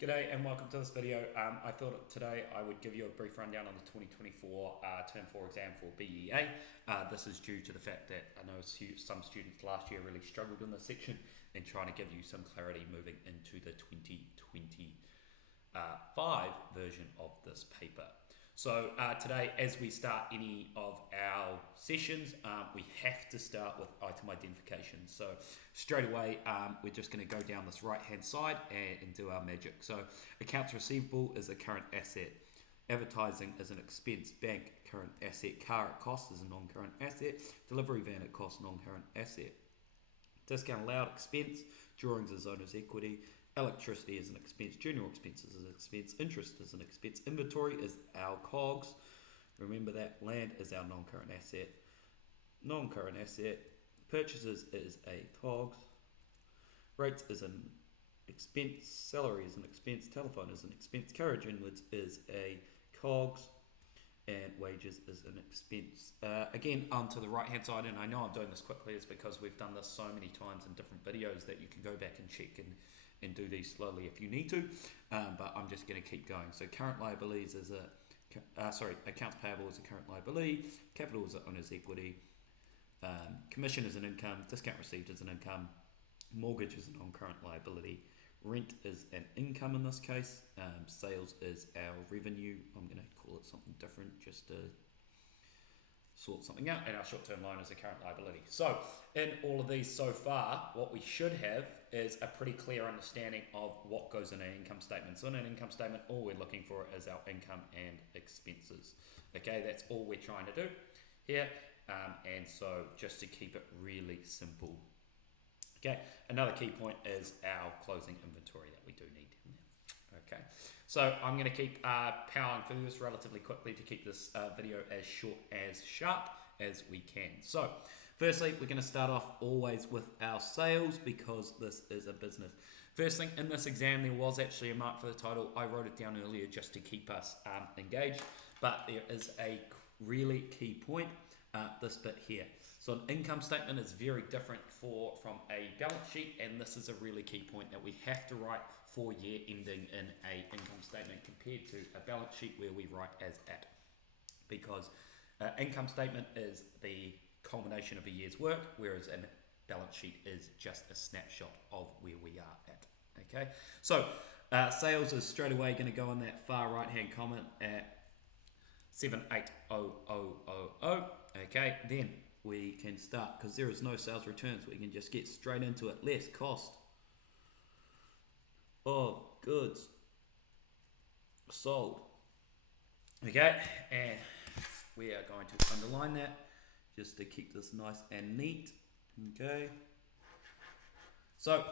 G'day and welcome to this video. I thought today I would give you a brief rundown on the 2024 Term 4 exam for BEA. This is due to the fact that I know some students last year really struggled in this section and trying to give you some clarity moving into the 2025 version of this paper. So today, as we start any of our sessions, we have to start with item identification. So straight away, we're just going to go down this right-hand side and do our magic. So accounts receivable is a current asset. Advertising is an expense. Bank, current asset. Car at cost is a non-current asset. Delivery van at cost, non-current asset. Discount allowed, expense. Drawings is owner's equity. Electricity is an expense. General expenses is an expense. Interest is an expense. Inventory is our COGS. Remember that. Land is our non-current asset. Non-current asset. Purchases is a COGS. Rates is an expense. Salary is an expense. Telephone is an expense. Carriage inwards is a COGS. And wages is an expense. Again, onto the right hand side, and I know I'm doing this quickly, is because we've done this so many times in different videos that you can go back and check and do these slowly if you need to, but I'm just going to keep going. So current liabilities is accounts payable is a current liability, capital is an owner's equity, commission is an income, discount received is an income, mortgage is a non-current liability, rent is an income in this case, sales is our revenue. I'm going to call it something different just to sort something out, and our short-term loan is a current liability. So in all of these so far, what we should have is a pretty clear understanding of what goes in an income statement. So in an income statement, all we're looking for is our income and expenses. Okay, that's all we're trying to do here, and so just to keep it really simple. Okay, another key point is our closing inventory that we do need in there. Okay, so I'm going to keep powering through this relatively quickly to keep this video as short as sharp as we can. So firstly, we're going to start off always with our sales because this is a business. First thing, in this exam there was actually a mark for the title. I wrote it down earlier just to keep us engaged, but there is a really key point, this bit here. So an income statement is very different from a balance sheet, and this is a really key point that we have to write for year ending in a income statement compared to a balance sheet where we write as at, because income statement is the culmination of a year's work, whereas a balance sheet is just a snapshot of where we are at. Okay, so sales is straight away going to go in that far right hand column at 780,000. Okay, then we can start, because there is no sales returns, we can just get straight into it. Less cost of goods sold. Okay, and we are going to underline that just to keep this nice and neat. Okay, so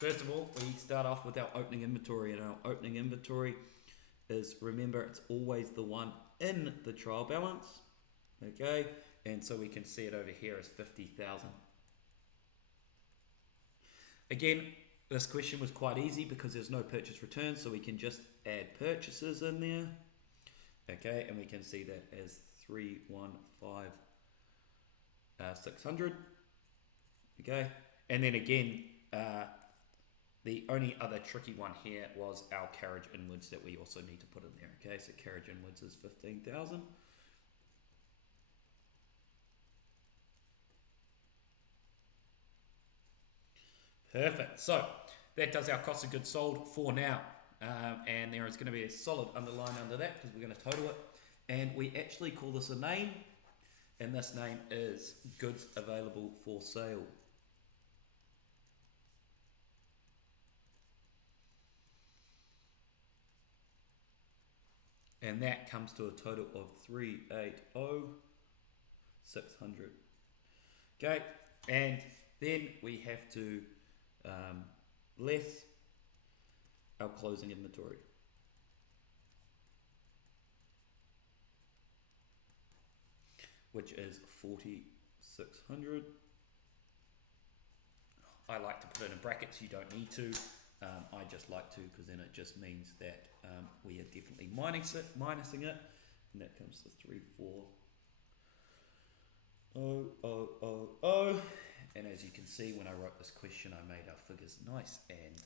first of all, we start off with our opening inventory, and our opening inventory is, remember, it's always the one in the trial balance. Okay, and so we can see it over here as 50,000. Again, this question was quite easy because there's no purchase return, so we can just add purchases in there. Okay, and we can see that as 315,600. Okay, and then again, the only other tricky one here was our carriage inwards that we also need to put in there. Okay, so carriage inwards is 15,000. Perfect. So that does our cost of goods sold for now. And there is going to be a solid underline under that because we're going to total it. And we actually call this a name. And this name is goods available for sale. And that comes to a total of 380,600. Okay, and then we have to less our closing inventory, which is 4,600. I like to put it in brackets, you don't need to. I just like to, because then it just means that we are definitely minusing it, and that comes to 340,000. And as you can see, when I wrote this question, I made our figures nice and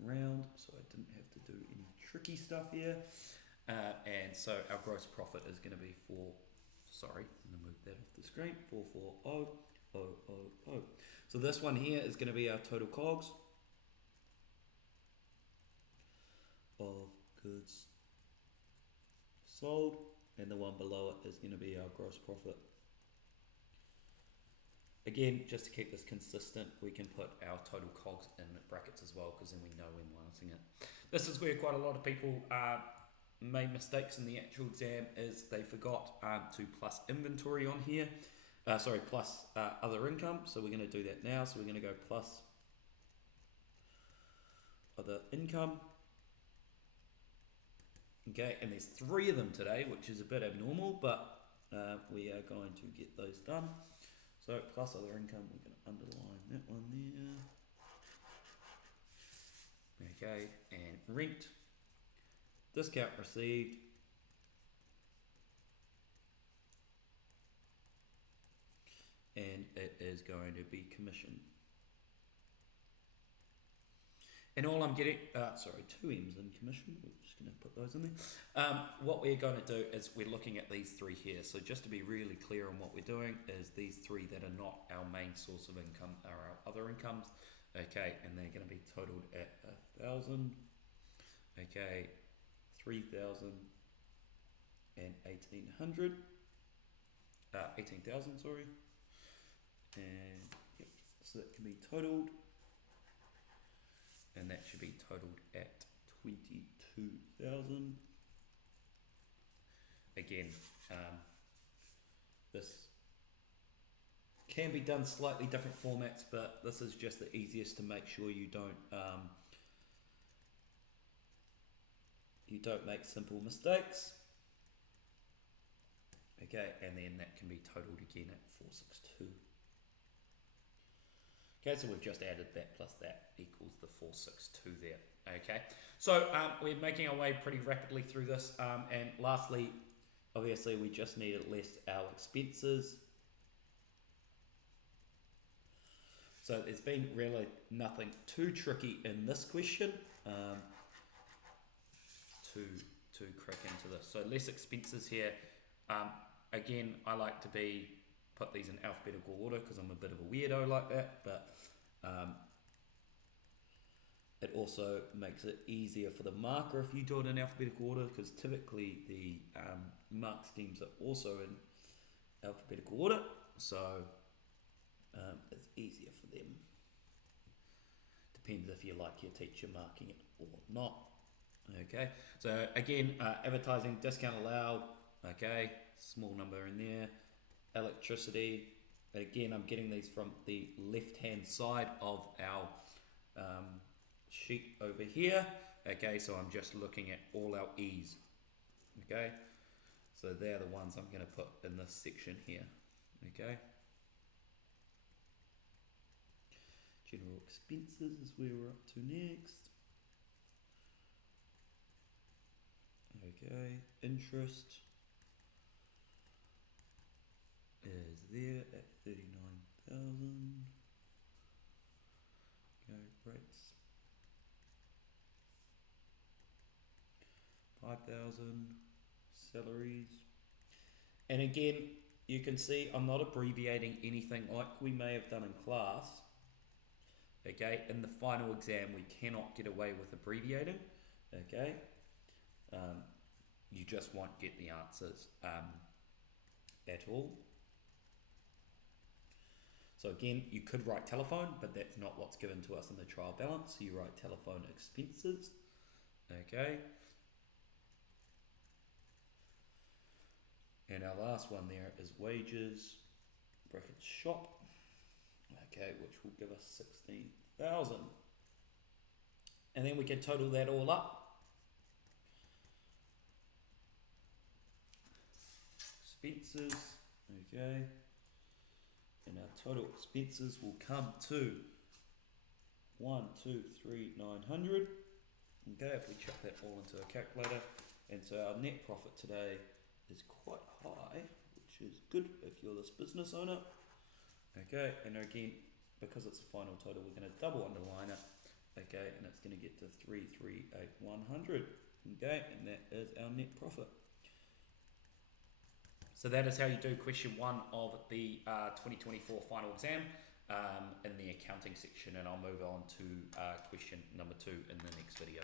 round, so I didn't have to do any tricky stuff here. And so our gross profit is going to be sorry, I'm going to move that off the screen, 440000. So this one here is going to be our total COGS of goods sold, and the one below it is going to be our gross profit. Again, just to keep this consistent, we can put our total COGS in brackets as well, because then we know when minusing it. This is where quite a lot of people made mistakes in the actual exam, is they forgot to plus inventory on here. Plus other income. So we're going to do that now. So we're going to go plus other income. Okay, and there's 3 of them today, which is a bit abnormal, but we are going to get those done. So plus other income, we're going to underline that one there. Okay, and rent, discount received, and it is going to be commission. And all I'm getting, 2 M's in commission, we're just going to put those in there. What we're going to do is we're looking at these 3 here. So just to be really clear on what we're doing is these 3 that are not our main source of income are our other incomes. Okay, and they're going to be totaled at 1,000. Okay, 3,000 and 1,800. 18,000, sorry. And yep, so that can be totaled. And that should be totaled at 22,000. Again, this can be done slightly different formats, but this is just the easiest to make sure you don't make simple mistakes. Okay, and then that can be totaled again at 462. Okay, so we've just added that plus that equals the 462 there. Okay, so we're making our way pretty rapidly through this, and lastly, obviously we just need to list our expenses. So there's been really nothing too tricky in this question to crack into this. So less expenses here. Again, I like to put these in alphabetical order because I'm a bit of a weirdo like that, but it also makes it easier for the marker if you do it in alphabetical order, because typically the mark schemes are also in alphabetical order, so it's easier for them. Depends if you like your teacher marking it or not. Okay, so again, advertising, discount allowed. Okay, small number in there. Electricity, again, I'm getting these from the left hand side of our sheet over here. Okay, so I'm just looking at all our E's. Okay, so they're the ones I'm going to put in this section here. Okay, general expenses is where we're up to next. Okay, interest is there at 39,000. Okay, rates 5,000. Salaries, and again, you can see I'm not abbreviating anything like we may have done in class. Okay, in the final exam we cannot get away with abbreviating. Okay, you just won't get the answers at all. So again, you could write telephone, but that's not what's given to us in the trial balance, so you write telephone expenses. Okay, and our last one there is wages, brackets shop, okay, which will give us 16,000. And then we can total that all up. Expenses, okay, and our total expenses will come to 123,900. Okay, if we chuck that all into a calculator, and so our net profit today is quite high, which is good if you're this business owner. Okay, and again, because it's a final total, we're going to double underline it. Okay, and it's going to get to 338,100. Okay, and that is our net profit. So that is how you do question 1 of the 2024 final exam in the accounting section, and I'll move on to question number 2 in the next video.